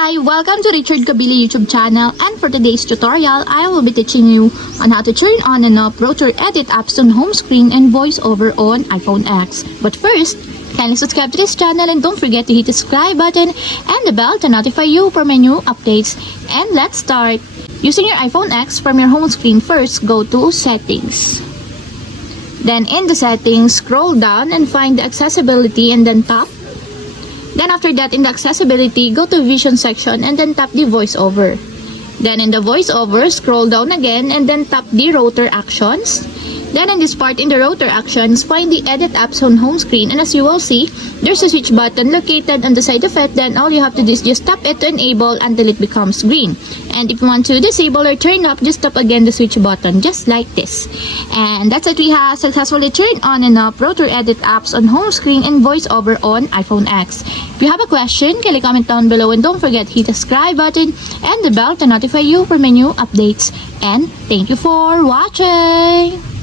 Hi! Welcome to Richard Kabili YouTube channel, and for today's tutorial, I will be teaching you on how to turn on and off rotor edit apps on home screen and voiceover on iPhone X. But first, kindly subscribe to this channel and don't forget to hit the subscribe button and the bell to notify you for my new updates. And let's start! Using your iPhone X from your home screen, first go to Settings. Then in the Settings, scroll down and find the Accessibility and then tap. Then after that, in the accessibility, go to vision section and then tap the voiceover. Then in the voiceover, scroll down again and then tap the rotor actions. Then in this part, in the rotor actions, find the edit apps on home screen, and as you will see, there's a switch button located on the side of it. Then all you have to do is just tap it to enable until it becomes green. And if you want to disable or turn off, just tap again the switch button, just like this. And that's it, we have successfully turned on and off rotor edit apps on home screen and voiceover on iPhone X. If you have a question, kindly comment down below and don't forget to hit the subscribe button and the bell to notify you for my new updates. And thank you for watching!